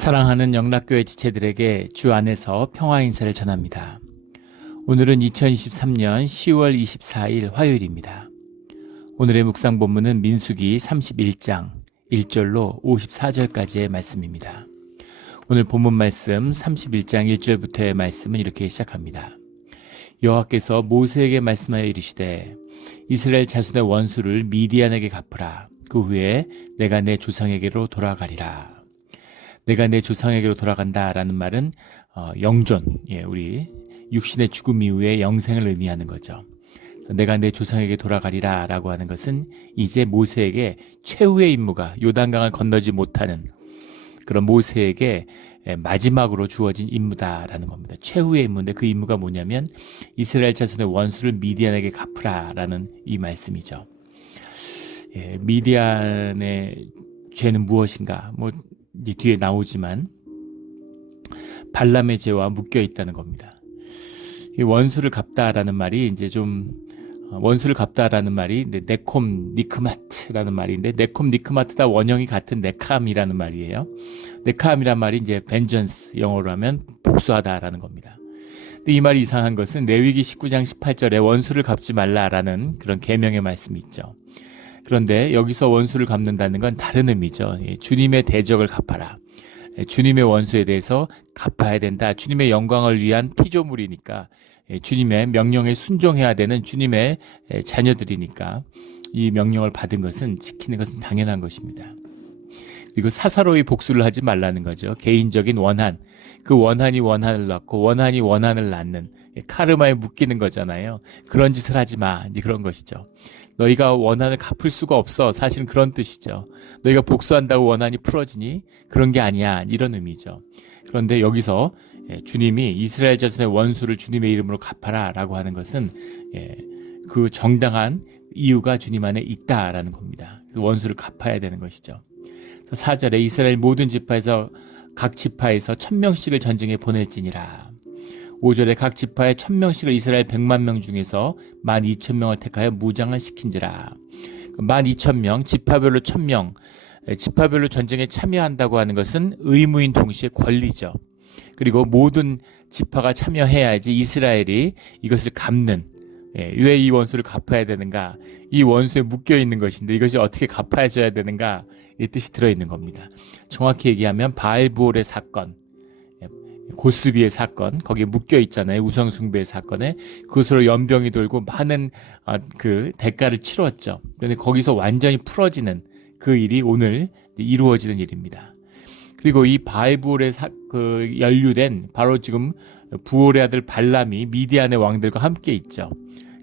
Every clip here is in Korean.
사랑하는 영락교회 지체들에게 주 안에서 평화 인사를 전합니다. 오늘은 2023년 10월 24일 화요일입니다. 오늘의 묵상 본문은 민수기 31장 1절로 54절까지의 말씀입니다. 오늘 본문 말씀 31장 1절부터의 말씀은 이렇게 시작합니다. 여호와께서 모세에게 말씀하여 이르시되 이스라엘 자손의 원수를 미디안에게 갚으라. 그 후에 내가 내 조상에게로 돌아가리라. 내가 내 조상에게로 돌아간다라는 말은 영존, 우리 육신의 죽음 이후에 영생을 의미하는 거죠. 내가 내 조상에게 돌아가리라 라고 하는 것은 이제 모세에게 최후의 임무가 요단강을 건너지 못하는 그런 모세에게 마지막으로 주어진 임무다라는 겁니다. 최후의 임무인데 그 임무가 뭐냐면 이스라엘 자손의 원수를 미디안에게 갚으라라는 이 말씀이죠. 미디안의 죄는 무엇인가? 이제 뒤에 나오지만 발람의 죄와 묶여 있다는 겁니다. 원수를 갚다라는 말이 이제 좀 원수를 갚다라는 말이 네콤 니크마트라는 말인데 네콤 니크마트다 원형이 같은 네캄이라는 말이에요. 네캄이란 말이 이제 vengeance 영어로 하면 복수하다라는 겁니다. 근데 이 말이 이상한 것은 레위기 19장 18절에 원수를 갚지 말라라는 그런 계명의 말씀이 있죠. 그런데 여기서 원수를 갚는다는 건 다른 의미죠. 주님의 대적을 갚아라. 주님의 원수에 대해서 갚아야 된다. 주님의 영광을 위한 피조물이니까 주님의 명령에 순종해야 되는 주님의 자녀들이니까 이 명령을 받은 것은 지키는 것은 당연한 것입니다. 그리고 사사로이 복수를 하지 말라는 거죠. 개인적인 원한, 그 원한이 원한을 낳고 원한이 원한을 낳는 카르마에 묶이는 거잖아요. 그런 짓을 하지 마. 이제 그런 것이죠. 너희가 원한을 갚을 수가 없어. 사실은 그런 뜻이죠. 너희가 복수한다고 원한이 풀어지니? 그런 게 아니야. 이런 의미죠. 그런데 여기서 주님이 이스라엘 자손의 원수를 주님의 이름으로 갚아라 라고 하는 것은 그 정당한 이유가 주님 안에 있다라는 겁니다. 원수를 갚아야 되는 것이죠. 4절에 이스라엘 모든 지파에서 각 지파에서 1000명씩을 전쟁에 보낼지니라. 5절에 각 지파에 1000명씩을 이스라엘 100만 명 중에서 12,000명을 택하여 무장을 시킨지라. 12,000명, 지파별로 1000명, 지파별로 전쟁에 참여한다고 하는 것은 의무인 동시에 권리죠. 그리고 모든 지파가 참여해야지 이스라엘이 이것을 갚는, 왜 이 원수를 갚아야 되는가? 이 원수에 묶여 있는 것인데 이것이 어떻게 갚아줘야 되는가? 이 뜻이 들어있는 겁니다. 정확히 얘기하면 바알부올의 사건, 고스비의 사건, 거기에 묶여 있잖아요. 우상숭배의 사건에 그것으로 연병이 돌고 많은 그 대가를 치렀죠. 그런데 거기서 완전히 풀어지는 그 일이 오늘 이루어지는 일입니다. 그리고 이 바알부올에 그 연루된 바로 지금 부올의 아들 발람이 미디안의 왕들과 함께 있죠.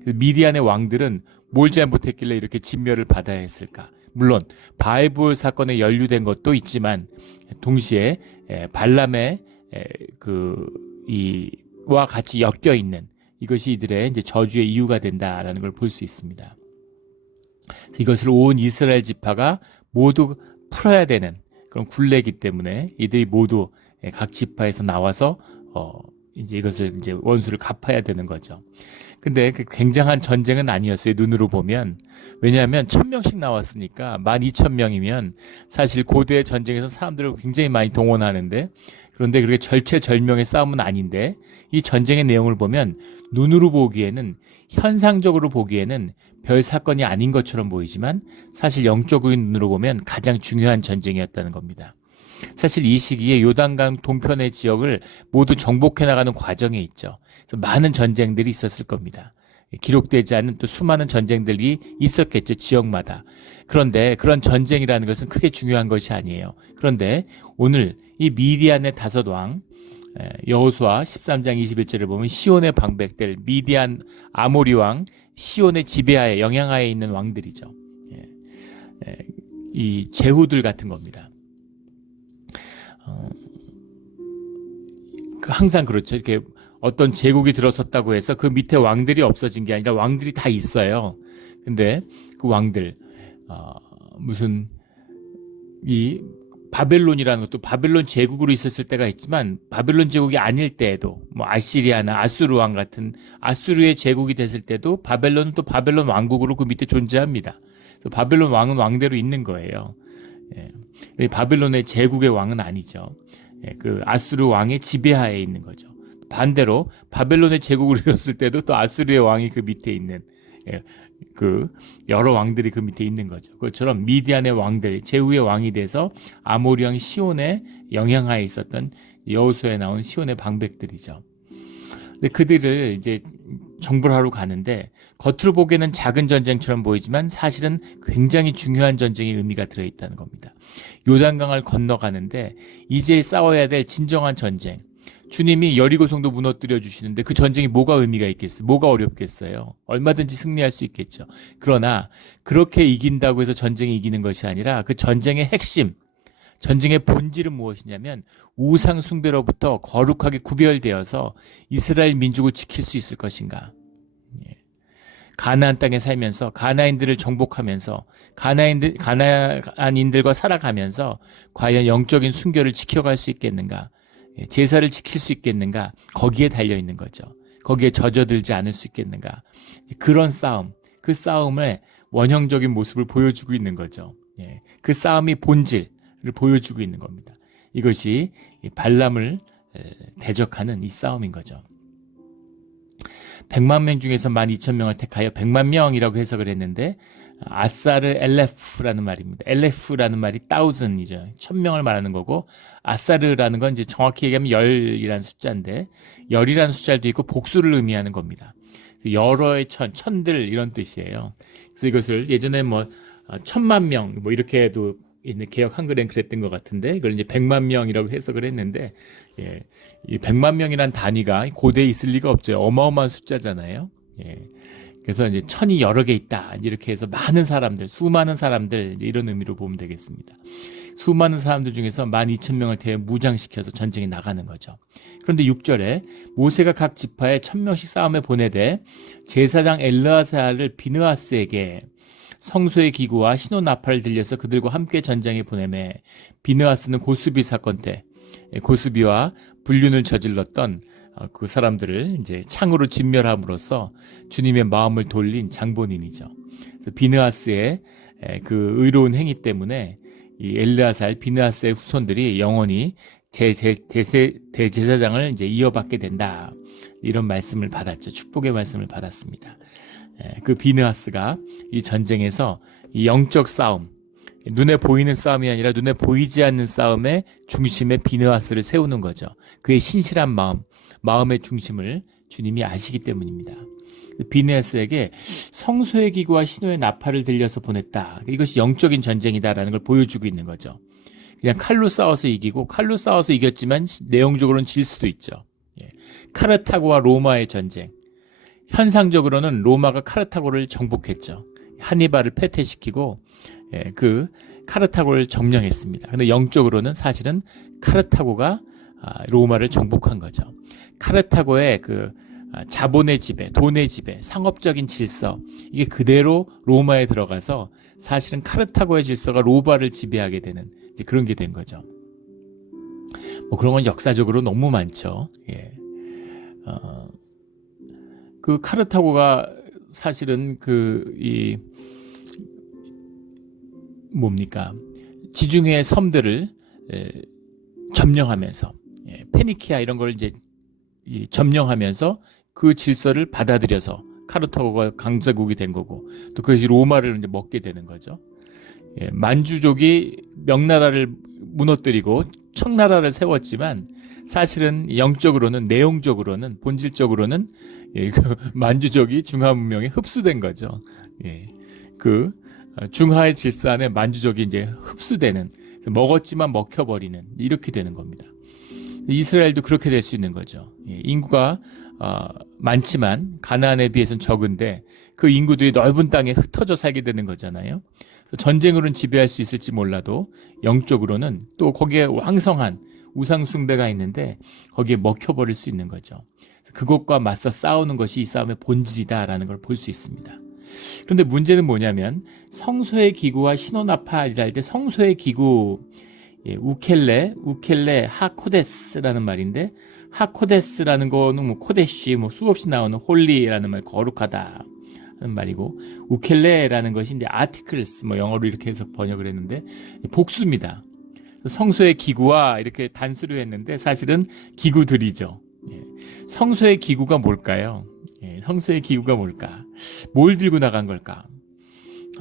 미디안의 왕들은 뭘 잘못했길래 이렇게 진멸을 받아야 했을까? 물론 바알부올 사건에 연루된 것도 있지만 동시에 발람의 와 같이 엮여 있는 이것이 이들의 이제 저주의 이유가 된다라는 걸 볼 수 있습니다. 이것을 온 이스라엘 지파가 모두 풀어야 되는 그런 굴레이기 때문에 이들이 모두 각 지파에서 나와서 이제 이것을 이제 원수를 갚아야 되는 거죠. 근데 그 굉장한 전쟁은 아니었어요. 눈으로 보면. 왜냐하면 1000명씩 나왔으니까 12,000명이면 사실 고대의 전쟁에서 사람들을 굉장히 많이 동원하는데 그런데 그렇게 절체절명의 싸움은 아닌데 이 전쟁의 내용을 보면 눈으로 보기에는 현상적으로 보기에는 별 사건이 아닌 것처럼 보이지만 사실 영적인 눈으로 보면 가장 중요한 전쟁이었다는 겁니다. 사실 이 시기에 요단강 동편의 지역을 모두 정복해 나가는 과정에 있죠. 그래서 많은 전쟁들이 있었을 겁니다. 기록되지 않은 또 수많은 전쟁들이 있었겠죠. 지역마다. 그런데 그런 전쟁이라는 것은 크게 중요한 것이 아니에요. 그런데 오늘 이 미디안의 5왕 여호수아 13장 21절을 보면 시온의 방백들 미디안 아모리 왕 시온의 지배하에 영향하에 있는 왕들이죠. 이 제후들 같은 겁니다. 항상 그렇죠. 이렇게 어떤 제국이 들어섰다고 해서 그 밑에 왕들이 없어진 게 아니라 왕들이 다 있어요. 근데 그 왕들 무슨 이 바벨론이라는 것도 바벨론 제국으로 있었을 때가 있지만 바벨론 제국이 아닐 때에도 아시리아나 아수르 왕 같은 아수르의 제국이 됐을 때도 바벨론은 또 바벨론 왕국으로 그 밑에 존재합니다. 그래서 바벨론 왕은 왕대로 있는 거예요. 바벨론의 제국의 왕은 아니죠. 그 아수르 왕의 지배하에 있는 거죠. 반대로 바벨론의 제국을 이뤘을 때도 또 아수르의 왕이 그 밑에 있는 그 여러 왕들이 그 밑에 있는 거죠. 그것처럼 미디안의 왕들, 제후의 왕이 돼서 아모리 왕 시온의 영향하에 있었던 여호수아에 나온 시온의 방백들이죠. 근데 그들을 이제 정벌 하러 가는데 겉으로 보기에는 작은 전쟁처럼 보이지만 사실은 굉장히 중요한 전쟁의 의미가 들어있다는 겁니다. 요단강을 건너가는데 이제 싸워야 될 진정한 전쟁. 주님이 여리고성도 무너뜨려 주시는데 그 전쟁이 뭐가 의미가 있겠어요? 뭐가 어렵겠어요? 얼마든지 승리할 수 있겠죠. 그러나 그렇게 이긴다고 해서 전쟁이 이기는 것이 아니라 그 전쟁의 핵심, 전쟁의 본질은 무엇이냐면 우상 숭배로부터 거룩하게 구별되어서 이스라엘 민족을 지킬 수 있을 것인가. 가나안 땅에 살면서 가나안인들을 정복하면서 가나안인들과 살아가면서 과연 영적인 순결을 지켜갈 수 있겠는가. 제사를 지킬 수 있겠는가. 거기에 달려있는 거죠. 거기에 젖어들지 않을 수 있겠는가. 그런 싸움, 그 싸움의 원형적인 모습을 보여주고 있는 거죠. 그 싸움이 본질을 보여주고 있는 겁니다. 이것이 발람을 대적하는 이 싸움인 거죠. 100만 명 중에서 12,000명을 택하여 100만 명이라고 해석을 했는데 아사르 엘레프라는 말입니다. 엘레프라는 말이 thousand이죠. 1000명을 말하는 거고 아사르라는 건 이제 정확히 얘기하면 열이라는 숫자인데 열이라는 숫자도 있고 복수를 의미하는 겁니다. 여러의 천들 이런 뜻이에요. 그래서 이것을 예전에 뭐 1000만 명 뭐 이렇게 해도 개역 한글엔 그랬던 것 같은데 이걸 이제 100만 명이라고 해석을 했는데 이 100만 명이란 단위가 고대에 있을 리가 없죠. 어마어마한 숫자잖아요. 그래서 이제 천이 여러 개 있다 이렇게 해서 많은 사람들, 수많은 사람들 이런 의미로 보면 되겠습니다. 수많은 사람들 중에서 12,000명을 대해 무장시켜서 전쟁에 나가는 거죠. 그런데 6절에 모세가 각 지파에 1000명씩 싸움에 보내되 제사장 엘르아살을 비느하스에게 성소의 기구와 신호나팔을 들려서 그들과 함께 전장에 보내매 비느하스는 고스비 사건 때 고스비와 불륜을 저질렀던 그 사람들을 이제 창으로 진멸함으로써 주님의 마음을 돌린 장본인이죠. 그래서 비느하스의 그 의로운 행위 때문에 이 엘르아살 비느하스의 후손들이 영원히 대제사장을 이제 이어받게 된다. 이런 말씀을 받았죠. 축복의 말씀을 받았습니다. 그 비느하스가 이 전쟁에서 이 영적 싸움, 눈에 보이는 싸움이 아니라 눈에 보이지 않는 싸움의 중심에 비느하스를 세우는 거죠. 그의 신실한 마음의 중심을 주님이 아시기 때문입니다. 비느하스에게 성소의 기구와 신호의 나팔을 들려서 보냈다. 이것이 영적인 전쟁이다라는 걸 보여주고 있는 거죠. 그냥 칼로 싸워서 이기고 칼로 싸워서 이겼지만 내용적으로는 질 수도 있죠. 카르타고와 로마의 전쟁. 현상적으로는 로마가 카르타고를 정복했죠. 하니발을 패퇴시키고 그 카르타고를 점령했습니다. 근데 영적으로는 사실은 카르타고가 로마를 정복한 거죠. 카르타고의 그 자본의 지배, 돈의 지배, 상업적인 질서 이게 그대로 로마에 들어가서 사실은 카르타고의 질서가 로마를 지배하게 되는 이제 그런 게 된 거죠. 뭐 그런 건 역사적으로 너무 많죠. 그 카르타고가 사실은 지중해 섬들을 점령하면서 페니키아 이런 걸 이제 점령하면서 그 질서를 받아들여서 카르타고가 강대국이 된 거고 또 그것이 로마를 이제 먹게 되는 거죠. 만주족이 명나라를 무너뜨리고 청나라를 세웠지만 사실은 영적으로는 내용적으로는 본질적으로는 그 만주족이 중화 문명에 흡수된 거죠. 그 중화의 질서 안에 만주족이 이제 흡수되는 먹었지만 먹혀버리는 이렇게 되는 겁니다. 이스라엘도 그렇게 될 수 있는 거죠. 인구가 많지만 가나안에 비해서는 적은데 그 인구들이 넓은 땅에 흩어져 살게 되는 거잖아요. 전쟁으로는 지배할 수 있을지 몰라도 영적으로는 또 거기에 왕성한 우상 숭배가 있는데 거기에 먹혀버릴 수 있는 거죠. 그것과 맞서 싸우는 것이 이 싸움의 본질이다라는 걸 볼 수 있습니다. 그런데 문제는 뭐냐면 성소의 기구와 신호나팔이라 할 때 성소의 기구 우켈레 하코데스라는 말인데 하코데스라는 거는 뭐 코데시 수없이 나오는 홀리라는 말 거룩하다 하는 말이고 우켈레라는 것이 이제 아티클스 영어로 이렇게 해서 번역을 했는데 복수입니다. 성소의 기구와 이렇게 단수를 했는데 사실은 기구들이죠. 예. 성소의 기구가 뭘까요? 예, 성소의 기구가 뭘까? 뭘 들고 나간 걸까?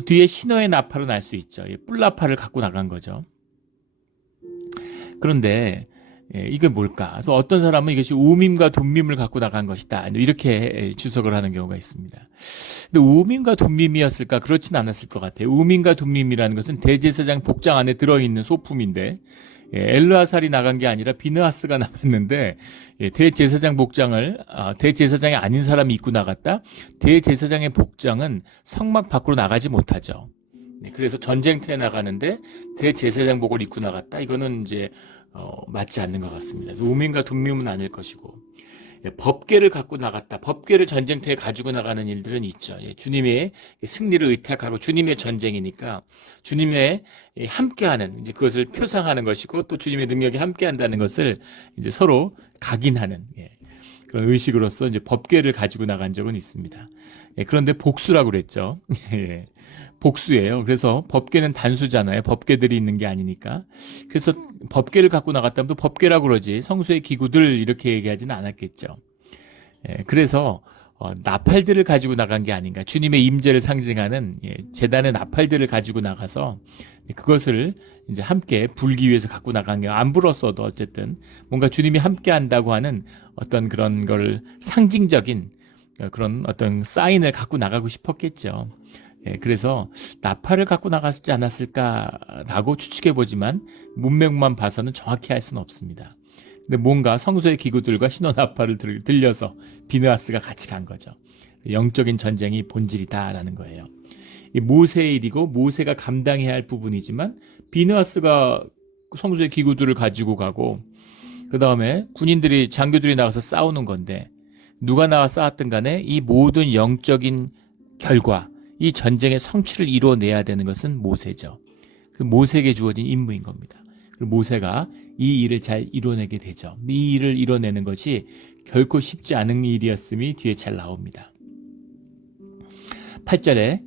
뒤에 신호의 나팔은 알 수 있죠. 예, 뿔나팔을 갖고 나간 거죠. 그런데 이게 뭘까? 그래서 어떤 사람은 이것이 우밈과 둠밈을 갖고 나간 것이다. 이렇게 주석을 하는 경우가 있습니다. 근데 우밈과 둠밈이었을까? 그렇진 않았을 것 같아요. 우밈과 둠밈이라는 것은 대제사장 복장 안에 들어있는 소품인데 엘르아살이 나간 게 아니라 비느하스가 나갔는데 대제사장 복장을 대제사장이 아닌 사람이 입고 나갔다. 대제사장의 복장은 성막 밖으로 나가지 못하죠. 그래서 전쟁터에 나가는데 대제사장복을 입고 나갔다. 이거는 이제 맞지 않는 것 같습니다. 우밈과 둠밈은 아닐 것이고 법궤를 갖고 나갔다. 법궤를 전쟁터에 가지고 나가는 일들은 있죠. 주님의 승리를 의탁하고 주님의 전쟁이니까 주님의 함께하는 이제 그것을 표상하는 것이고 또 주님의 능력이 함께한다는 것을 이제 서로 각인하는 그런 의식으로서 이제 법궤를 가지고 나간 적은 있습니다. 그런데 복수라고 그랬죠. 복수예요. 그래서 법궤는 단수잖아요. 법궤들이 있는 게 아니니까. 그래서 법궤를 갖고 나갔다면 또 법궤라고 그러지 성소의 기구들 이렇게 얘기하지는 않았겠죠. 그래서 나팔들을 가지고 나간 게 아닌가. 주님의 임재를 상징하는 제단의 나팔들을 가지고 나가서 그것을 이제 함께 불기 위해서 갖고 나간 게 안 불었어도 어쨌든 뭔가 주님이 함께 한다고 하는 어떤 그런 걸 상징적인 그런 어떤 사인을 갖고 나가고 싶었겠죠. 그래서 나팔을 갖고 나갔지 않았을까라고 추측해보지만 문맥만 봐서는 정확히 할 수는 없습니다. 근데 뭔가 성소의 기구들과 신호 나팔을 들려서 비느하스가 같이 간 거죠. 영적인 전쟁이 본질이다라는 거예요. 이 모세의 일이고 모세가 감당해야 할 부분이지만 비느하스가 성소의 기구들을 가지고 가고 그 다음에 군인들이 장교들이 나가서 싸우는 건데 누가 나와 싸웠든 간에 이 모든 영적인 결과 이 전쟁의 성취를 이뤄내야 되는 것은 모세죠. 그 모세에게 주어진 임무인 겁니다. 그리고 모세가 이 일을 잘 이뤄내게 되죠. 이 일을 이뤄내는 것이 결코 쉽지 않은 일이었음이 뒤에 잘 나옵니다. 8절에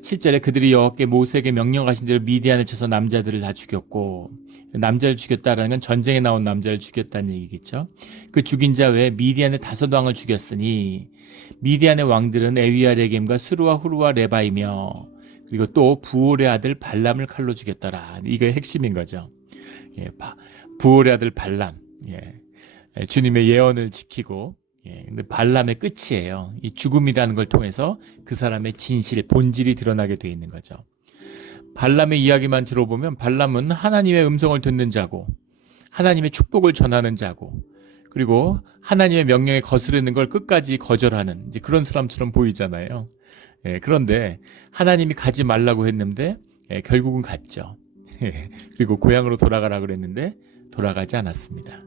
7절에 그들이 여호와께 모세에게 명령하신 대로 미디안을 쳐서 남자들을 다 죽였고 남자를 죽였다라는 건 전쟁에 나온 남자를 죽였다는 얘기겠죠. 그 죽인 자 외에 미디안의 5왕을 죽였으니 미디안의 왕들은 에위와 레겜과 스루와 후루와 레바이며 그리고 또 부올의 아들 발람을 칼로 죽였더라. 이게 핵심인 거죠. 부올의 아들 발람. 주님의 예언을 지키고 근데 발람의 끝이에요. 이 죽음이라는 걸 통해서 그 사람의 진실, 본질이 드러나게 되어 있는 거죠. 발람의 이야기만 들어보면 발람은 하나님의 음성을 듣는 자고 하나님의 축복을 전하는 자고 그리고 하나님의 명령에 거스르는 걸 끝까지 거절하는 이제 그런 사람처럼 보이잖아요. 그런데 하나님이 가지 말라고 했는데 결국은 갔죠. 그리고 고향으로 돌아가라 그랬는데 돌아가지 않았습니다.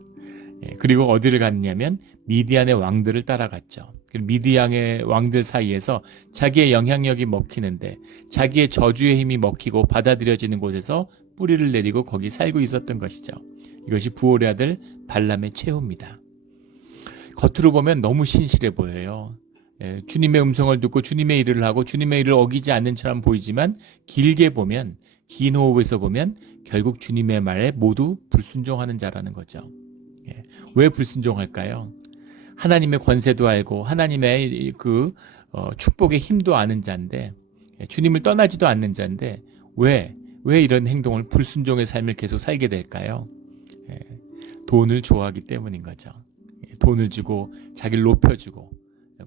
그리고 어디를 갔냐면 미디안의 왕들을 따라갔죠. 미디안의 왕들 사이에서 자기의 영향력이 먹히는데 자기의 저주의 힘이 먹히고 받아들여지는 곳에서 뿌리를 내리고 거기 살고 있었던 것이죠. 이것이 부올의 아들 발람의 최후입니다. 겉으로 보면 너무 신실해 보여요. 주님의 음성을 듣고 주님의 일을 하고 주님의 일을 어기지 않는 처럼 보이지만 길게 보면 긴 호흡에서 보면 결국 주님의 말에 모두 불순종하는 자라는 거죠. 왜 불순종할까요? 하나님의 권세도 알고 하나님의 그 축복의 힘도 아는 자인데 주님을 떠나지도 않는 자인데 왜 이런 행동을 불순종의 삶을 계속 살게 될까요? 돈을 좋아하기 때문인 거죠. 돈을 주고 자기를 높여주고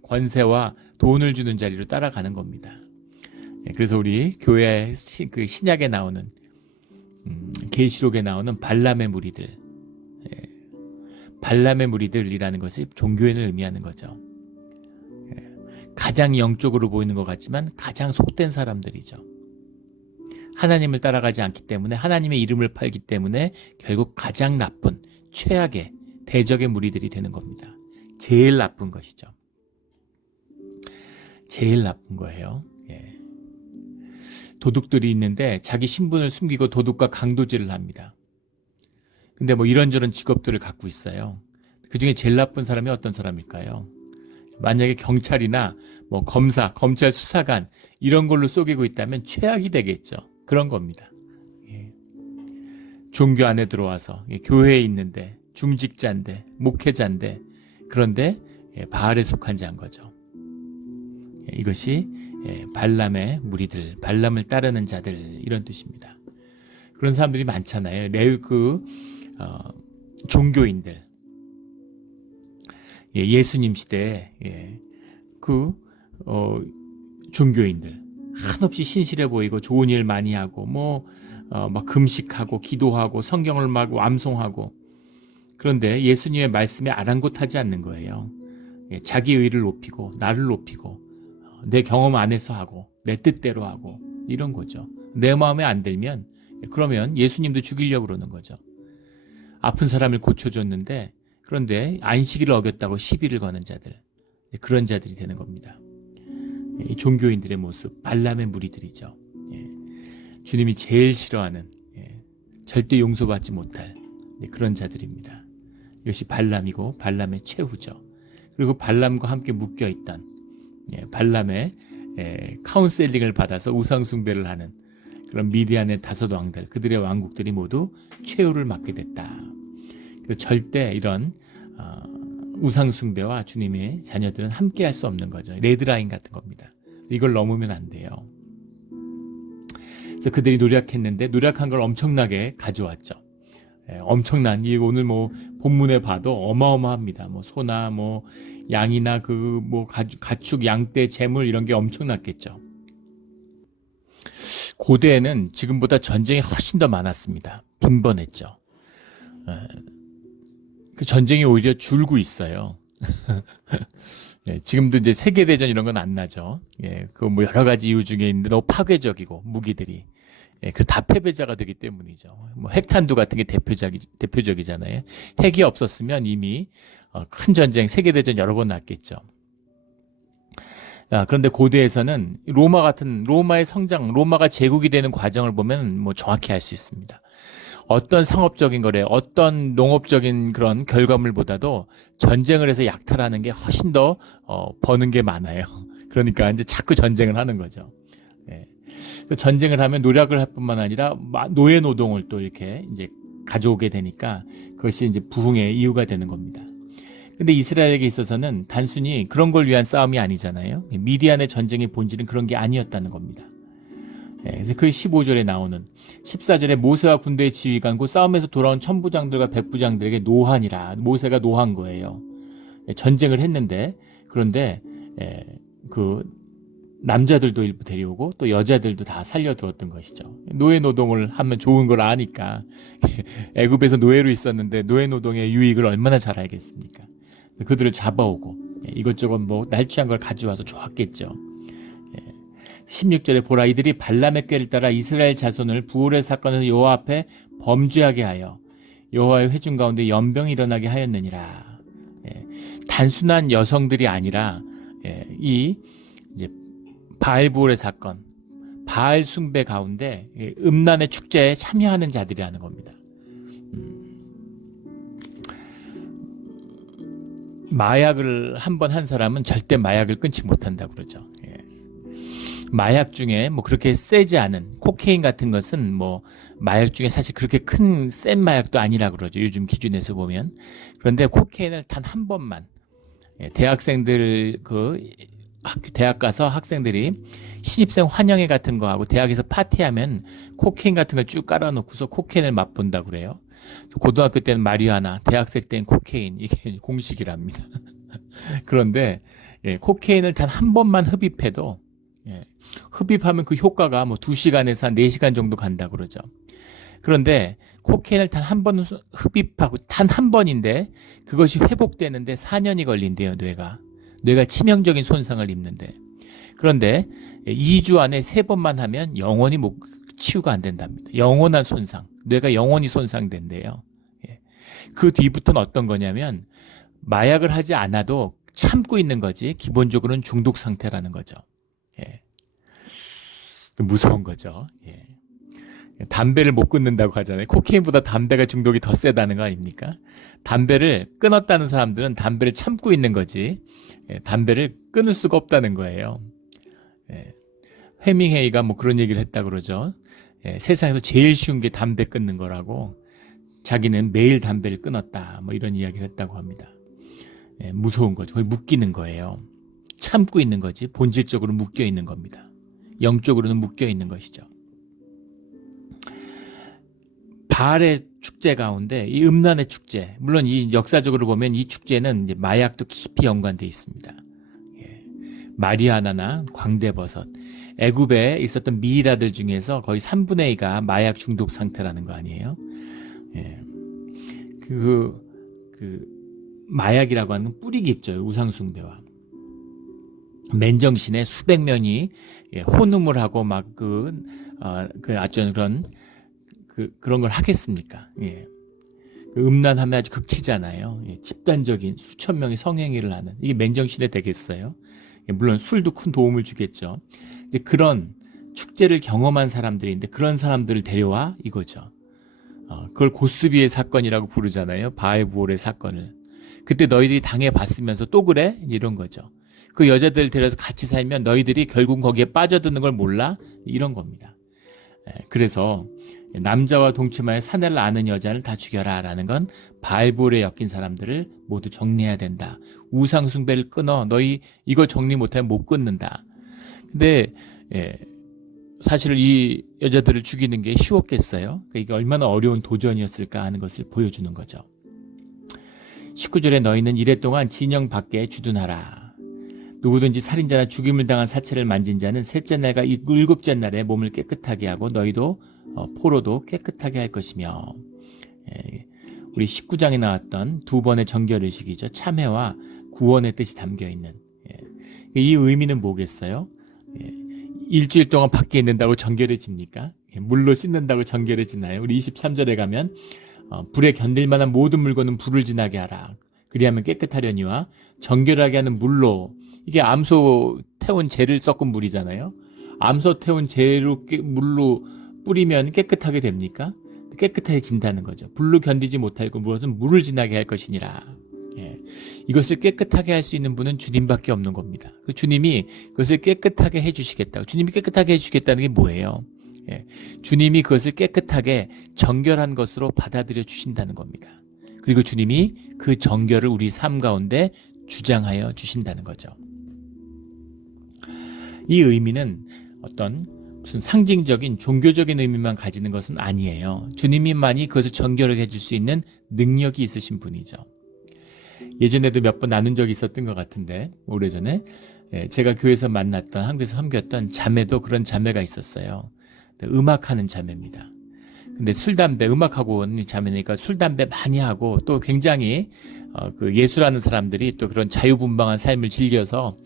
권세와 돈을 주는 자리로 따라가는 겁니다. 그래서 우리 교회 그 신약에 나오는 계시록에 나오는 발람의 무리들 발람의 무리들이라는 것이 종교인을 의미하는 거죠. 가장 영적으로 보이는 것 같지만 가장 속된 사람들이죠. 하나님을 따라가지 않기 때문에 하나님의 이름을 팔기 때문에 결국 가장 나쁜 최악의 대적의 무리들이 되는 겁니다. 제일 나쁜 것이죠. 제일 나쁜 거예요. 도둑들이 있는데 자기 신분을 숨기고 도둑과 강도질을 합니다. 근데 뭐 이런저런 직업들을 갖고 있어요. 그 중에 제일 나쁜 사람이 어떤 사람일까요? 만약에 경찰이나 뭐 검사, 검찰 수사관 이런 걸로 속이고 있다면 최악이 되겠죠. 그런 겁니다. 종교 안에 들어와서 교회에 있는데 중직자인데 목회자인데 그런데 바알에 속한 자인 거죠. 이것이 발람의 무리들, 발람을 따르는 자들 이런 뜻입니다. 그런 사람들이 많잖아요. 종교인들. 예수님 시대에 종교인들 한없이 신실해 보이고 좋은 일 많이 하고 막 금식하고 기도하고 성경을 막 암송하고 그런데 예수님의 말씀에 아랑곳하지 않는 거예요. 자기 의를 높이고 나를 높이고 내 경험 안에서 하고 내 뜻대로 하고 이런 거죠. 내 마음에 안 들면 그러면 예수님도 죽이려고 그러는 거죠. 아픈 사람을 고쳐줬는데 그런데 안식일을 어겼다고 시비를 거는 자들 그런 자들이 되는 겁니다. 이 종교인들의 모습 발람의 무리들이죠. 주님이 제일 싫어하는 절대 용서받지 못할 그런 자들입니다. 이것이 발람이고 발람의 최후죠. 그리고 발람과 함께 묶여있던 발람의 카운셀링을 받아서 우상숭배를 하는 그런 미디안의 다섯 왕들 그들의 왕국들이 모두 최후를 맞게 됐다. 절대 이런 우상숭배와 주님의 자녀들은 함께 할 수 없는 거죠. 레드라인 같은 겁니다. 이걸 넘으면 안 돼요. 그래서 그들이 노력했는데 노력한 걸 엄청나게 가져왔죠. 엄청난 이 오늘 본문에 봐도 어마어마합니다. 소나 양이나 가축, 양떼, 재물 이런 게 엄청났겠죠. 고대에는 지금보다 전쟁이 훨씬 더 많았습니다. 빈번했죠. 그 전쟁이 오히려 줄고 있어요. 지금도 이제 세계대전 이런 건 안 나죠. 여러 가지 이유 중에 있는데 너무 파괴적이고 무기들이. 다 패배자가 되기 때문이죠. 핵탄두 같은 게 대표적이잖아요. 핵이 없었으면 이미 큰 전쟁, 세계대전 여러 번 났겠죠. 그런데 고대에서는 로마의 성장, 로마가 제국이 되는 과정을 보면 정확히 알 수 있습니다. 어떤 상업적인 거래, 어떤 농업적인 그런 결과물보다도 전쟁을 해서 약탈하는 게 훨씬 더 버는 게 많아요. 그러니까 이제 자꾸 전쟁을 하는 거죠. 전쟁을 하면 노력을 할 뿐만 아니라 노예 노동을 또 이렇게 이제 가져오게 되니까 그것이 이제 부흥의 이유가 되는 겁니다. 근데 이스라엘에게 있어서는 단순히 그런 걸 위한 싸움이 아니잖아요. 미디안의 전쟁의 본질은 그런 게 아니었다는 겁니다. 그래서 그 15절에 나오는 14절에 모세와 군대의 지휘관 곧 싸움에서 돌아온 천부장들과 백부장들에게 노하니라. 모세가 노한 거예요. 전쟁을 했는데 그런데 그 남자들도 일부 데려오고 또 여자들도 다 살려두었던 것이죠. 노예 노동을 하면 좋은 걸 아니까 애굽에서 노예로 있었는데 노예 노동의 유익을 얼마나 잘 알겠습니까? 그들을 잡아오고 이것저것 날취한 걸 가져와서 좋았겠죠. 16절에 보라 이들이 발람의 꾀를 따라 이스라엘 자손을 부올의 사건에서 여호와 앞에 범죄하게 하여 여호와의 회중 가운데 연병이 일어나게 하였느니라. 단순한 여성들이 아니라 이 이제 바알부올의 사건, 바알 숭배 가운데 음란의 축제에 참여하는 자들이라는 겁니다. 마약을 한번 한 사람은 절대 마약을 끊지 못한다고 그러죠. 마약 중에 그렇게 세지 않은 코케인 같은 것은 마약 중에 사실 그렇게 큰 센 마약도 아니라 그러죠. 요즘 기준에서 보면. 그런데 코케인을 단 한 번만 대학생들 대학 가서 학생들이 신입생 환영회 같은 거 하고 대학에서 파티하면 코케인 같은 걸 쭉 깔아놓고서 코케인을 맛본다 그래요. 고등학교 때는 마리화나, 대학생 때는 코케인 이게 공식이랍니다. 그런데 코케인을 단 한 번만 흡입해도 흡입하면 그 효과가 2시간에서 한 4시간 정도 간다 그러죠. 그런데 코케인을 단 한 번 흡입하고 단 한 번인데 그것이 회복되는데 4년이 걸린대요. 뇌가 치명적인 손상을 입는데 그런데 2주 안에 3번만 하면 영원히 치유가 안 된답니다. 영원한 손상, 뇌가 영원히 손상된대요. 그 뒤부터는 어떤 거냐면 마약을 하지 않아도 참고 있는 거지 기본적으로는 중독 상태라는 거죠. 무서운 거죠. 담배를 못 끊는다고 하잖아요. 코케인보다 담배가 중독이 더 세다는 거 아닙니까? 담배를 끊었다는 사람들은 담배를 참고 있는 거지 담배를 끊을 수가 없다는 거예요. 해밍웨이가 그런 얘기를 했다 그러죠. 세상에서 제일 쉬운 게 담배 끊는 거라고. 자기는 매일 담배를 끊었다. 뭐 이런 이야기를 했다고 합니다. 무서운 거죠. 거의 묶이는 거예요. 참고 있는 거지 본질적으로 묶여 있는 겁니다. 영적으로는 묶여 있는 것이죠. 바알의 축제 가운데 이 음란의 축제, 물론 이 역사적으로 보면 이 축제는 이제 마약도 깊이 연관되어 있습니다. 마리아나나 광대버섯, 애굽에 있었던 미이라들 중에서 거의 3분의 2가 마약 중독 상태라는 거 아니에요? 마약이라고 하는 뿌리 깊죠. 우상숭배와 맨정신에 수백 명이 혼음을 하고 막 아주 그런 걸 하겠습니까? 음란함에 아주 극치잖아요. 집단적인 수천 명의 성행위를 하는 이게 맨정신에 되겠어요? 물론 술도 큰 도움을 주겠죠. 이제 그런 축제를 경험한 사람들인데 그런 사람들을 데려와 이거죠. 그걸 고스비의 사건이라고 부르잖아요. 바알부올의 사건을. 그때 너희들이 당해봤으면서 또 그래? 이런 거죠. 그 여자들 데려서 같이 살면 너희들이 결국 거기에 빠져드는 걸 몰라? 이런 겁니다. 그래서 남자와 동침하여 사내를 아는 여자를 다 죽여라 라는 건 바알부올에 엮인 사람들을 모두 정리해야 된다. 우상숭배를 끊어. 너희 이거 정리 못하면 못 끊는다. 근데 사실 이 여자들을 죽이는 게 쉬웠겠어요? 이게 얼마나 어려운 도전이었을까 하는 것을 보여주는 거죠. 19절에 너희는 이랫동안 진영 밖에 주둔하라. 누구든지 살인자나 죽임을 당한 사체를 만진 자는 셋째 날과 일곱째 날에 몸을 깨끗하게 하고 너희도 포로도 깨끗하게 할 것이며, 우리 19장에 나왔던 두 번의 정결의식이죠. 참회와 구원의 뜻이 담겨있는 이 의미는 뭐겠어요? 일주일 동안 밖에 있는다고 정결해집니까? 물로 씻는다고 정결해지나요? 우리 23절에 가면 불에 견딜 만한 모든 물건은 불을 지나게 하라. 그리하면 깨끗하려니와 정결하게 하는 물로, 이게 암소 태운 재를 섞은 물이잖아요. 암소 태운 재로 물로 뿌리면 깨끗하게 됩니까? 깨끗해진다는 거죠. 불로 견디지 못할 것은 물을 지나게 할 것이니라. 이것을 깨끗하게 할 수 있는 분은 주님밖에 없는 겁니다. 그 주님이 그것을 깨끗하게 해주시겠다고. 주님이 깨끗하게 해주시겠다는 게 뭐예요? 주님이 그것을 깨끗하게 정결한 것으로 받아들여 주신다는 겁니다. 그리고 주님이 그 정결을 우리 삶 가운데 주장하여 주신다는 거죠. 이 의미는 어떤 무슨 상징적인 종교적인 의미만 가지는 것은 아니에요. 주님만이 그것을 정결하게 해줄 수 있는 능력이 있으신 분이죠. 예전에도 몇 번 나눈 적이 있었던 것 같은데, 오래전에 제가 교회에서 만났던, 한국에서 섬겼던 자매도 그런 자매가 있었어요. 음악하는 자매입니다. 근데 술, 담배, 음악하고 온 자매니까 술, 담배 많이 하고 또 굉장히 그 예술하는 사람들이 또 그런 자유분방한 삶을 즐겨서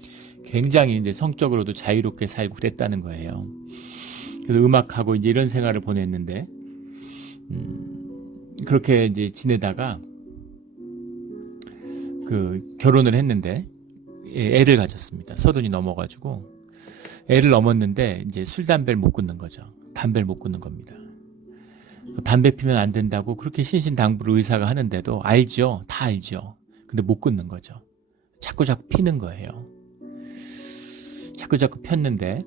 굉장히 이제 성적으로도 자유롭게 살고 그랬다는 거예요. 그래서 음악하고 이제 이런 생활을 보냈는데, 그렇게 이제 지내다가 그 결혼을 했는데 애를 가졌습니다. 서른이 넘어가지고 애를 넘었는데 이제 술, 담배를 못 끊는 거죠. 담배를 못 끊는 겁니다. 담배 피면 안 된다고 그렇게 신신당부를 의사가 하는데도 알죠. 다 알죠. 근데 못 끊는 거죠. 자꾸 피는 거예요. 자꾸 폈는데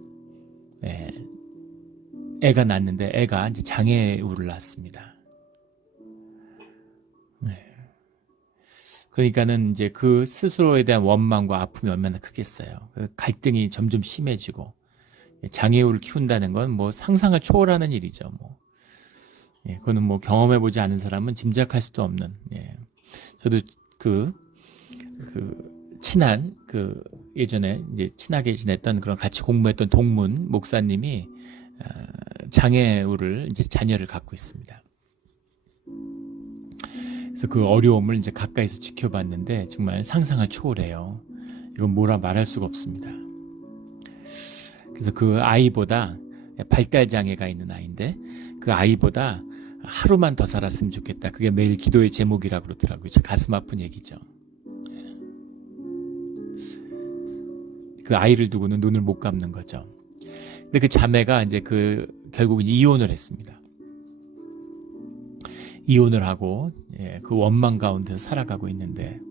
애가 낳았는데 애가 이제 장애우를 낳았습니다. 그러니까는 이제 그 스스로에 대한 원망과 아픔이 얼마나 크겠어요. 갈등이 점점 심해지고, 장애우를 키운다는 건 뭐 상상을 초월하는 일이죠. 뭐 그거는 뭐 경험해보지 않은 사람은 짐작할 수도 없는. 저도 친한 예전에 이제 친하게 지냈던 그런 같이 공부했던 동문 목사님이 장애우를 이제 자녀를 갖고 있습니다. 그래서 그 어려움을 이제 가까이서 지켜봤는데 정말 상상을 초월해요. 이건 뭐라 말할 수가 없습니다. 그래서 그 아이보다, 발달 장애가 있는 아이인데 그 아이보다 하루만 더 살았으면 좋겠다. 그게 매일 기도의 제목이라고 그러더라고요. 진짜 가슴 아픈 얘기죠. 그 아이를 두고는 눈을 못 감는 거죠. 근데 그 자매가 이제 결국 이혼을 했습니다. 이혼을 하고 그 원망 가운데서 살아가고 있는데,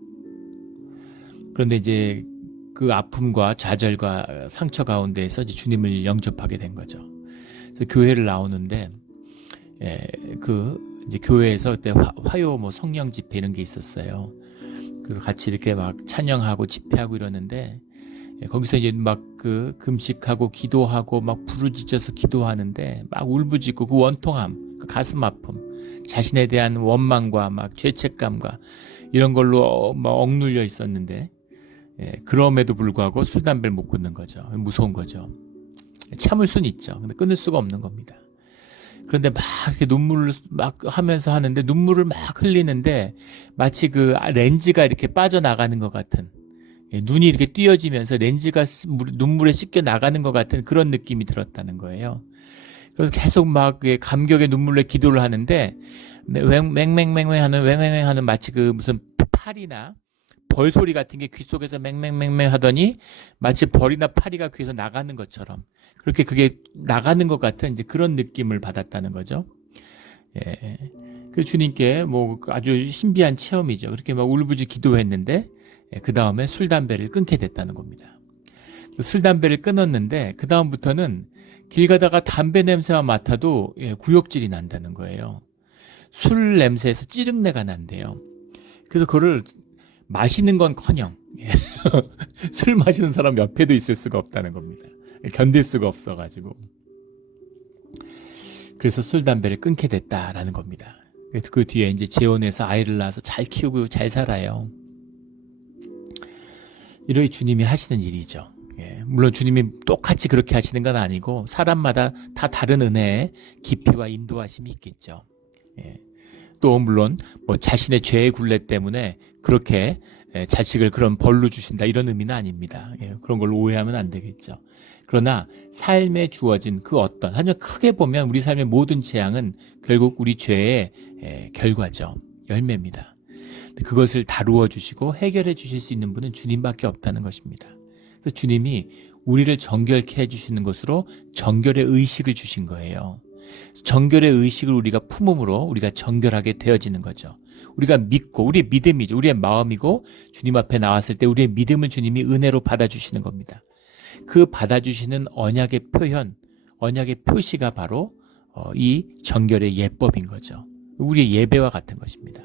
그런데 이제 그 아픔과 좌절과 상처 가운데에서 이제 주님을 영접하게 된 거죠. 그래서 교회를 나오는데 그 이제 교회에서 그때 화요 뭐 성령 집회 이런 게 있었어요. 그래서 같이 이렇게 막 찬양하고 집회하고 이러는데 거기서 이제 막 그 금식하고 기도하고 막 부르짖어서 기도하는데 막 울부짖고 그 원통함, 그 가슴 아픔, 자신에 대한 원망과 막 죄책감과 이런 걸로 막 억눌려 있었는데 그럼에도 불구하고 술 담배를 못 끊는 거죠. 무서운 거죠. 참을 수는 있죠. 근데 끊을 수가 없는 겁니다. 그런데 막 이렇게 눈물을 막 하면서 하는데 눈물을 막 흘리는데 마치 그 렌즈가 이렇게 빠져나가는 것 같은, 눈이 이렇게 띄어지면서 렌즈가 눈물에 씻겨 나가는 것 같은 그런 느낌이 들었다는 거예요. 그래서 계속 막 감격의 눈물로 기도를 하는데 맹맹맹맹 하는 마치 그 무슨 파리나 벌 소리 같은 게 귀 속에서 맹맹맹맹 하더니 마치 벌이나 파리가 귀에서 나가는 것처럼 그렇게 그게 나가는 것 같은 이제 그런 느낌을 받았다는 거죠. 예. 그 주님께 뭐 아주 신비한 체험이죠. 그렇게 막 울부짖 기도했는데 그 다음에 술 담배를 끊게 됐다는 겁니다. 술 담배를 끊었는데 그 다음부터는 길 가다가 담배 냄새만 맡아도 구역질이 난다는 거예요. 술 냄새에서 찌릉내가 난대요. 그래서 그거를 마시는 건커녕 술 마시는 사람 옆에도 있을 수가 없다는 겁니다. 견딜 수가 없어가지고. 그래서 술 담배를 끊게 됐다라는 겁니다. 그 뒤에 이제 재혼해서 아이를 낳아서 잘 키우고 잘 살아요. 이러이 주님이 하시는 일이죠. 물론 주님이 똑같이 그렇게 하시는 건 아니고 사람마다 다 다른 은혜의 깊이와 인도하심이 있겠죠. 또 물론 뭐 자신의 죄의 굴레 때문에 그렇게 자식을 그런 벌로 주신다 이런 의미는 아닙니다. 그런 걸로 오해하면 안 되겠죠. 그러나 삶에 주어진 그 어떤, 하지만 크게 보면 우리 삶의 모든 재앙은 결국 우리 죄의 결과죠. 열매입니다. 그것을 다루어 주시고 해결해 주실 수 있는 분은 주님밖에 없다는 것입니다. 그래서 주님이 우리를 정결케 해주시는 것으로 정결의 의식을 주신 거예요. 정결의 의식을 우리가 품음으로 우리가 정결하게 되어지는 거죠. 우리가 믿고, 우리의 믿음이죠. 우리의 마음이고 주님 앞에 나왔을 때 우리의 믿음을 주님이 은혜로 받아주시는 겁니다. 그 받아주시는 언약의 표현, 언약의 표시가 바로 이 정결의 예법인 거죠. 우리의 예배와 같은 것입니다.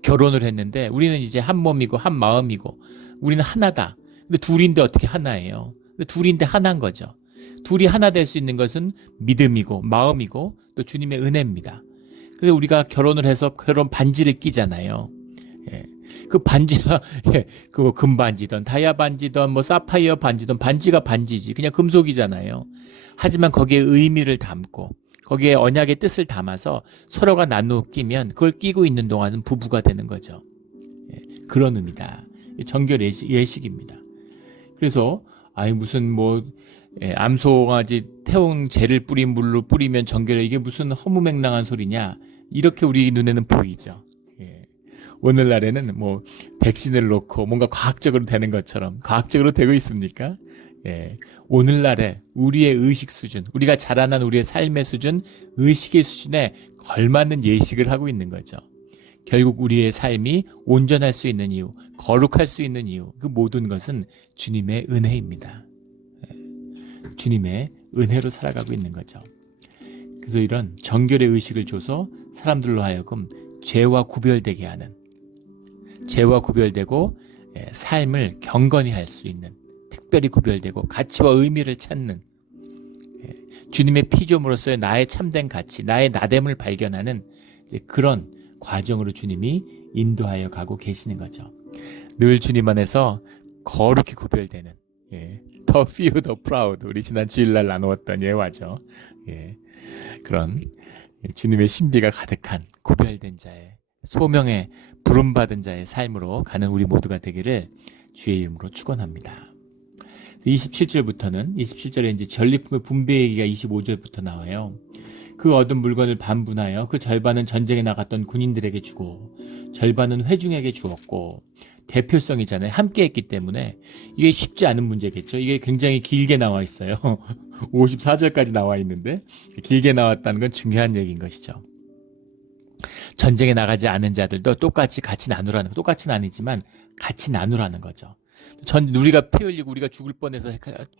결혼을 했는데 우리는 이제 한 몸이고 한 마음이고 우리는 하나다. 근데 둘인데 어떻게 하나예요? 둘인데 하나인 거죠. 둘이 하나 될 수 있는 것은 믿음이고 마음이고 또 주님의 은혜입니다. 그래서 우리가 결혼을 해서 결혼 반지를 끼잖아요. 그 반지가 그 금반지든 다이아 반지든 뭐 사파이어 반지든 반지가 반지지 그냥 금속이잖아요. 하지만 거기에 의미를 담고 거기에 언약의 뜻을 담아서 서로가 나누어 끼면 그걸 끼고 있는 동안은 부부가 되는 거죠. 그런 의미다. 정결 예식입니다. 그래서 무슨 뭐 암소가지 태운 재를 뿌린 물로 뿌리면 정결해, 이게 무슨 허무맹랑한 소리냐, 이렇게 우리 눈에는 보이죠. 오늘날에는 뭐 백신을 놓고 뭔가 과학적으로 되는 것처럼 과학적으로 되고 있습니까? 오늘날의 우리의 의식 수준, 우리가 자라난 우리의 삶의 수준, 의식의 수준에 걸맞는 예식을 하고 있는 거죠. 결국 우리의 삶이 온전할 수 있는 이유, 거룩할 수 있는 이유, 그 모든 것은 주님의 은혜입니다. 주님의 은혜로 살아가고 있는 거죠. 그래서 이런 정결의 의식을 줘서 사람들로 하여금 죄와 구별되게 하는, 죄와 구별되고 삶을 경건히 할 수 있는, 특별히 구별되고 가치와 의미를 찾는, 주님의 피조물로서의 나의 참된 가치, 나의 나됨을 발견하는 그런 과정으로 주님이 인도하여 가고 계시는 거죠. 늘 주님 안에서 거룩히 구별되는, the few, the proud, 우리 지난 주일날 나누었던 예화죠. 그런 주님의 신비가 가득한 구별된 자의, 소명의 부름받은 자의 삶으로 가는 우리 모두가 되기를 주의 이름으로 축원합니다. 27절에 이제 전리품의 분배 얘기가 25절부터 나와요. 그 얻은 물건을 반분하여 그 절반은 전쟁에 나갔던 군인들에게 주고 절반은 회중에게 주었고, 대표성이잖아요. 함께 했기 때문에 이게 쉽지 않은 문제겠죠. 이게 굉장히 길게 나와 있어요. 54절까지 나와 있는데 길게 나왔다는 건 중요한 얘기인 것이죠. 전쟁에 나가지 않은 자들도 똑같이 같이 나누라는 거, 똑같이는 아니지만 같이 나누라는 거죠. 우리가 피 흘리고 우리가 죽을 뻔해서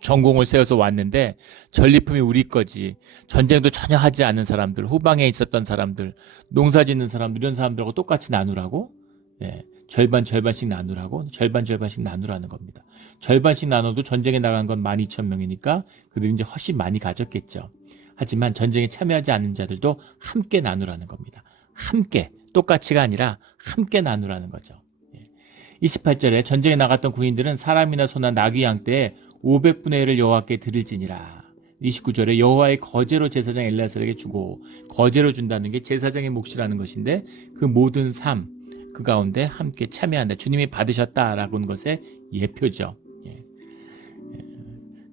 전공을 세워서 왔는데 전리품이 우리 거지. 전쟁도 전혀 하지 않은 사람들, 후방에 있었던 사람들, 농사 짓는 사람들, 이런 사람들하고 똑같이 나누라고? 예. 절반씩 나누라고? 절반씩 나누라는 겁니다. 절반씩 나눠도 전쟁에 나간 건 12,000명이니까 그들이 이제 훨씬 많이 가졌겠죠. 하지만 전쟁에 참여하지 않은 자들도 함께 나누라는 겁니다. 함께, 똑같이가 아니라 함께 나누라는 거죠. 28절에 전쟁에 나갔던 군인들은 사람이나 소나 나귀 양 떼에 500분의 1을 여호와께 드릴지니라. 29절에 여호와의 거제로 제사장 엘리아살에게 주고, 거제로 준다는 게 제사장의 몫이라는 것인데 그 모든 삶, 그 가운데 함께 참여한다. 주님이 받으셨다라고 하는 것의 예표죠.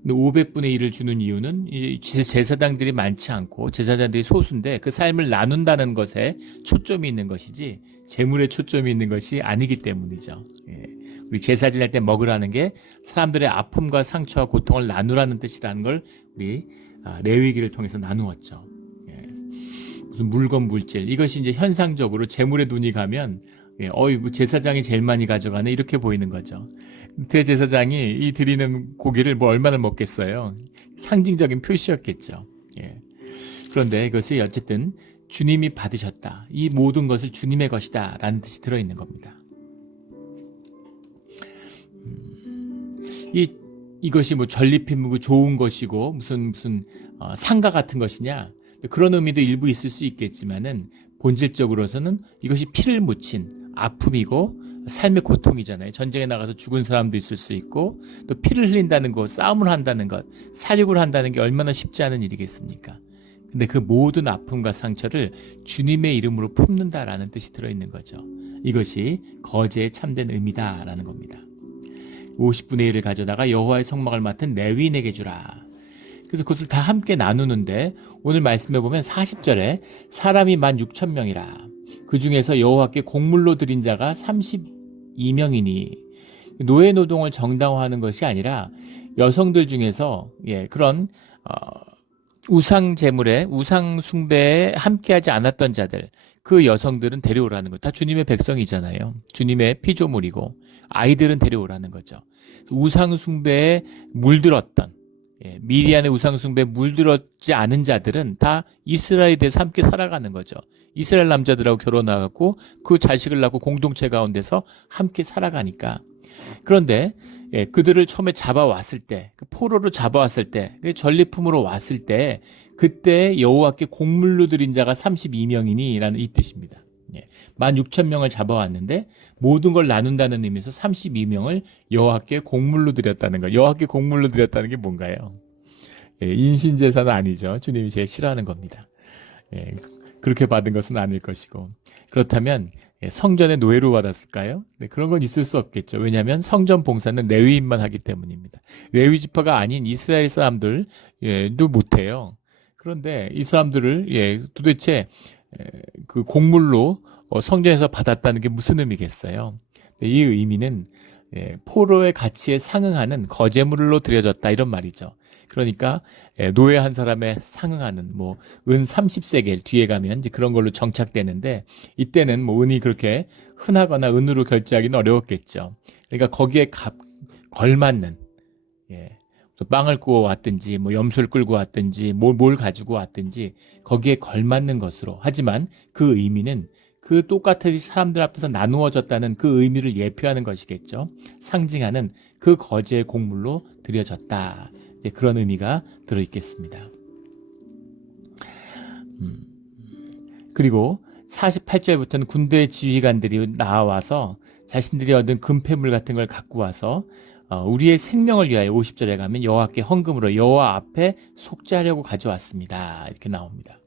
근데 500분의 1을 주는 이유는 제사장들이 많지 않고 제사장들이 소수인데 그 삶을 나눈다는 것에 초점이 있는 것이지 재물에 초점이 있는 것이 아니기 때문이죠. 우리 제사 지낼 때 먹으라는 게 사람들의 아픔과 상처와 고통을 나누라는 뜻이라는 걸 우리 레위기를 통해서 나누었죠. 무슨 물건 물질, 이것이 이제 현상적으로 재물에 눈이 가면 뭐 제사장이 제일 많이 가져가네, 이렇게 보이는 거죠. 대제사장이 이 드리는 고기를 뭐 얼마나 먹겠어요. 상징적인 표시였겠죠. 그런데 이것이 어쨌든 주님이 받으셨다, 이 모든 것을 주님의 것이다 라는 뜻이 들어있는 겁니다. 이것이 뭐 전리품이고 좋은 것이고 무슨 상가 같은 것이냐, 그런 의미도 일부 있을 수 있겠지만은 본질적으로서는 이것이 피를 묻힌 아픔이고 삶의 고통이잖아요. 전쟁에 나가서 죽은 사람도 있을 수 있고, 또 피를 흘린다는 것, 싸움을 한다는 것, 사륙을 한다는 게 얼마나 쉽지 않은 일이겠습니까? 근데 그 모든 아픔과 상처를 주님의 이름으로 품는다라는 뜻이 들어있는 거죠. 이것이 거제의 참된 의미다라는 겁니다. 50분의 1을 가져다가 여호와의 성막을 맡은 레위인에게 주라. 그래서 그것을 다 함께 나누는데 오늘 말씀해 보면 40절에 사람이 16,000명이라. 그 중에서 여호와께 곡물로 드린 자가 32명이니, 노예 노동을 정당화하는 것이 아니라 여성들 중에서 그런 우상 제물에, 우상 숭배에 함께하지 않았던 자들, 그 여성들은 데려오라는 것. 다 주님의 백성이잖아요. 주님의 피조물이고 아이들은 데려오라는 거죠. 우상 숭배에 물들었던, 미디안의 우상 숭배에 물들었지 않은 자들은 다 이스라엘에 대해서 함께 살아가는 거죠. 이스라엘 남자들하고 결혼하고 그 자식을 낳고 공동체 가운데서 함께 살아가니까. 그런데 그들을 처음에 잡아왔을 때, 그 포로로 잡아왔을 때, 전리품으로 왔을 때, 그때 여호와께 곡물로 드린 자가 32명이니 라는 이 뜻입니다. 16,000명을 잡아왔는데 모든 걸 나눈다는 의미에서 32명을 여호와께 곡물로 드렸다는 거. 여호와께 곡물로 드렸다는 게 뭔가요? 인신제사는 아니죠. 주님이 제일 싫어하는 겁니다. 그렇게 받은 것은 아닐 것이고. 그렇다면 성전의 노예로 받았을까요? 그런 건 있을 수 없겠죠. 왜냐하면 성전 봉사는 레위인만 하기 때문입니다. 레위 지파가 아닌 이스라엘 사람들도 못해요. 그런데 이 사람들을 도대체 그 곡물로 성전에서 받았다는 게 무슨 의미겠어요? 이 의미는 포로의 가치에 상응하는 거제물로 드려졌다, 이런 말이죠. 그러니까 노예 한 사람에 상응하는 뭐 은 30세겔 뒤에 가면 이제 그런 걸로 정착되는데, 이때는 뭐 은이 그렇게 흔하거나 은으로 결제하기는 어려웠겠죠. 그러니까 거기에 걸맞는, 빵을 구워 왔든지 뭐 염소를 끌고 왔든지 뭘 가지고 왔든지 거기에 걸맞는 것으로, 하지만 그 의미는 그 똑같은 사람들 앞에서 나누어졌다는 그 의미를 예표하는 것이겠죠. 상징하는 그 거제의 곡물로 드려졌다, 그런 의미가 들어있겠습니다. 그리고 48절부터는 군대 지휘관들이 나와서 자신들이 얻은 금패물 같은 걸 갖고 와서 우리의 생명을 위하여 50절에 가면 여호와께 헌금으로 여호와 앞에 속죄하려고 가져왔습니다, 이렇게 나옵니다.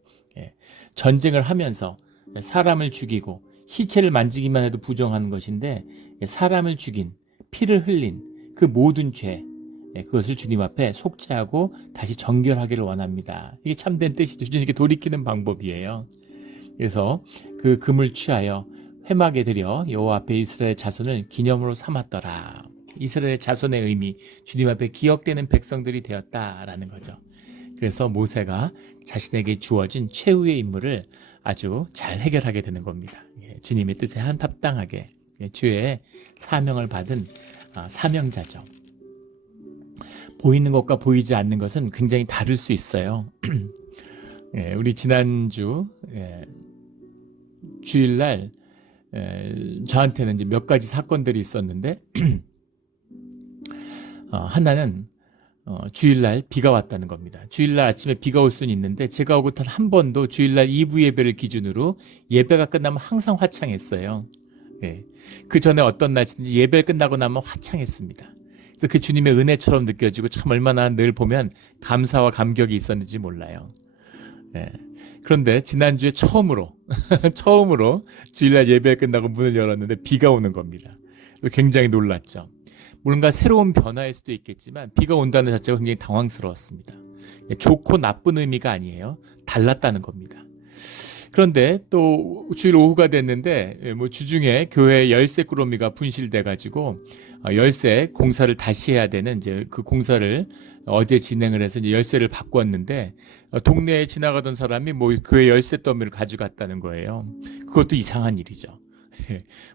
전쟁을 하면서 사람을 죽이고 시체를 만지기만 해도 부정하는 것인데, 사람을 죽인, 피를 흘린 그 모든 죄, 그것을 주님 앞에 속죄하고 다시 정결하기를 원합니다. 이게 참된 뜻이죠. 주님께 돌이키는 방법이에요. 그래서 그 금을 취하여 회막에 들여 여호와 앞에 이스라엘 자손을 기념으로 삼았더라. 이스라엘 자손의 의미, 주님 앞에 기억되는 백성들이 되었다라는 거죠. 그래서 모세가 자신에게 주어진 최후의 임무를 아주 잘 해결하게 되는 겁니다. 주님의 뜻에 합당하게 주의 사명을 받은 사명자죠. 보이는 것과 보이지 않는 것은 굉장히 다를 수 있어요. 예, 우리 지난주 주일날 저한테는 이제 몇 가지 사건들이 있었는데 하나는 주일날 비가 왔다는 겁니다. 주일날 아침에 비가 올 수는 있는데 제가 오고 단 한 번도 주일날 2부 예배를 기준으로 예배가 끝나면 항상 화창했어요. 예. 그 전에 어떤 날인지 예배 끝나고 나면 화창했습니다. 그래서 그 주님의 은혜처럼 느껴지고 참 얼마나 늘 보면 감사와 감격이 있었는지 몰라요. 예. 그런데 지난주에 처음으로 주일날 예배 끝나고 문을 열었는데 비가 오는 겁니다. 굉장히 놀랐죠. 뭔가 새로운 변화일 수도 있겠지만 비가 온다는 자체가 굉장히 당황스러웠습니다. 좋고 나쁜 의미가 아니에요. 달랐다는 겁니다. 그런데 또 주일 오후가 됐는데 주중에 교회 열쇠 꾸러미가 분실돼 가지고 열쇠 공사를 다시 해야 되는 이제 그 공사를 어제 진행을 해서 이제 열쇠를 바꿨는데 동네에 지나가던 사람이 교회 열쇠 더미를 가져갔다는 거예요. 그것도 이상한 일이죠.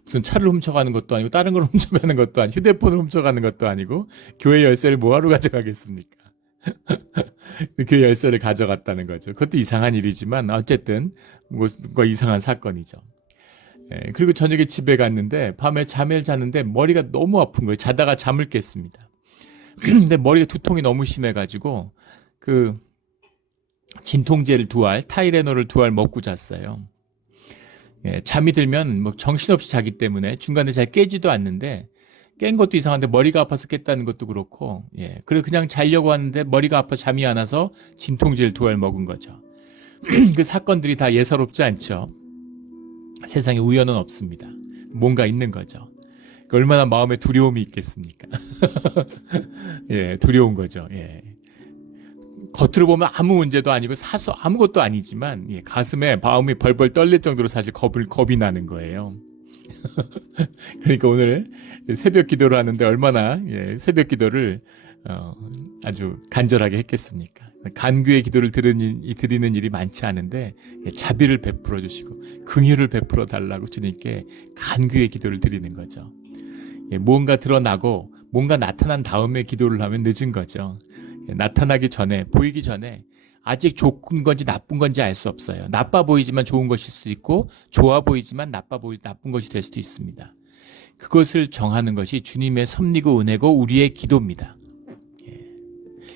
무슨 차를 훔쳐가는 것도 아니고 다른 걸 훔쳐가는 것도 아니고 휴대폰을 훔쳐가는 것도 아니고 교회 열쇠를 뭐하러 가져가겠습니까? 그 열쇠를 가져갔다는 거죠. 그것도 이상한 일이지만 어쨌든 뭔가 이상한 사건이죠. 그리고 저녁에 집에 갔는데 밤에 잠을 자는데 머리가 너무 아픈 거예요. 자다가 잠을 깼습니다. 근데 머리가 두통이 너무 심해가지고 그 진통제를 2알, 타이레놀을 2알 먹고 잤어요. 잠이 들면 정신없이 자기 때문에 중간에 잘 깨지도 않는데 깬 것도 이상한데 머리가 아파서 깼다는 것도 그렇고, 그래 그냥 자려고 하는데 머리가 아파 잠이 안 와서 진통제를 2알 먹은 거죠. 그 사건들이 다 예사롭지 않죠. 세상에 우연은 없습니다. 뭔가 있는 거죠. 얼마나 마음에 두려움이 있겠습니까? 두려운 거죠. 겉으로 보면 아무 문제도 아니고 아무것도 아니지만 가슴에 마음이 벌벌 떨릴 정도로 사실 겁이 나는 거예요. 그러니까 오늘 새벽 기도를 하는데 얼마나 새벽 기도를 아주 간절하게 했겠습니까? 간구의 기도를 드리는 일이 많지 않은데 자비를 베풀어 주시고 긍휼을 베풀어 달라고 주님께 간구의 기도를 드리는 거죠. 뭔가 드러나고 뭔가 나타난 다음에 기도를 하면 늦은 거죠. 나타나기 전에, 보이기 전에 아직 좋은 건지 나쁜 건지 알 수 없어요. 나빠 보이지만 좋은 것일 수도 있고 좋아 보이지만 나쁜 것이 될 수도 있습니다. 그것을 정하는 것이 주님의 섭리고 은혜고 우리의 기도입니다.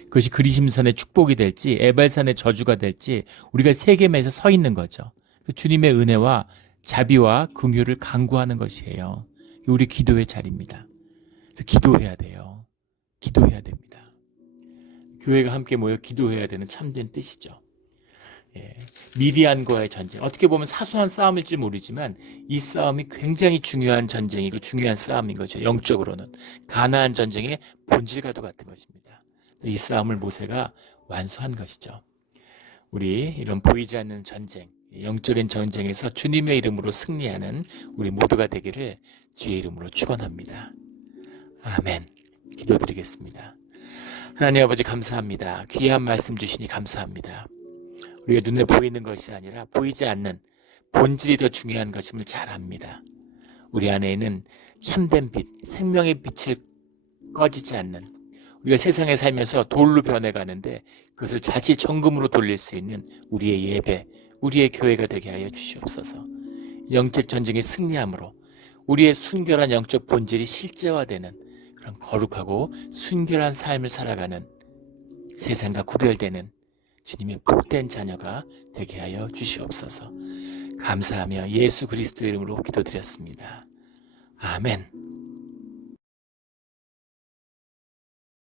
그것이 그리심산의 축복이 될지 에발산의 저주가 될지 우리가 세겜에서 서 있는 거죠. 주님의 은혜와 자비와 긍휼을 간구하는 것이에요. 우리 기도의 자리입니다. 그래서 기도해야 돼요. 기도해야 됩니다. 교회가 함께 모여 기도해야 되는 참된 뜻이죠. 미디안과의 전쟁. 어떻게 보면 사소한 싸움일지 모르지만 이 싸움이 굉장히 중요한 전쟁이고 중요한 싸움인 거죠. 영적으로는. 가나안 전쟁의 본질과도 같은 것입니다. 이 싸움을 모세가 완수한 것이죠. 우리 이런 보이지 않는 전쟁, 영적인 전쟁에서 주님의 이름으로 승리하는 우리 모두가 되기를 주의 이름으로 축원합니다. 아멘. 기도드리겠습니다. 하나님 아버지 감사합니다. 귀한 말씀 주시니 감사합니다. 우리가 눈에 보이는 것이 아니라 보이지 않는 본질이 더 중요한 것임을 잘 압니다. 우리 안에 있는 참된 빛, 생명의 빛을 꺼지지 않는 우리가 세상에 살면서 돌로 변해가는데 그것을 다시 정금으로 돌릴 수 있는 우리의 예배, 우리의 교회가 되게 하여 주시옵소서. 영적 전쟁의 승리함으로 우리의 순결한 영적 본질이 실제화되는 그런 거룩하고 순결한 삶을 살아가는 세상과 구별되는 주님의 복된 자녀가 되게 하여 주시옵소서. 감사하며 예수 그리스도의 이름으로 기도드렸습니다. 아멘.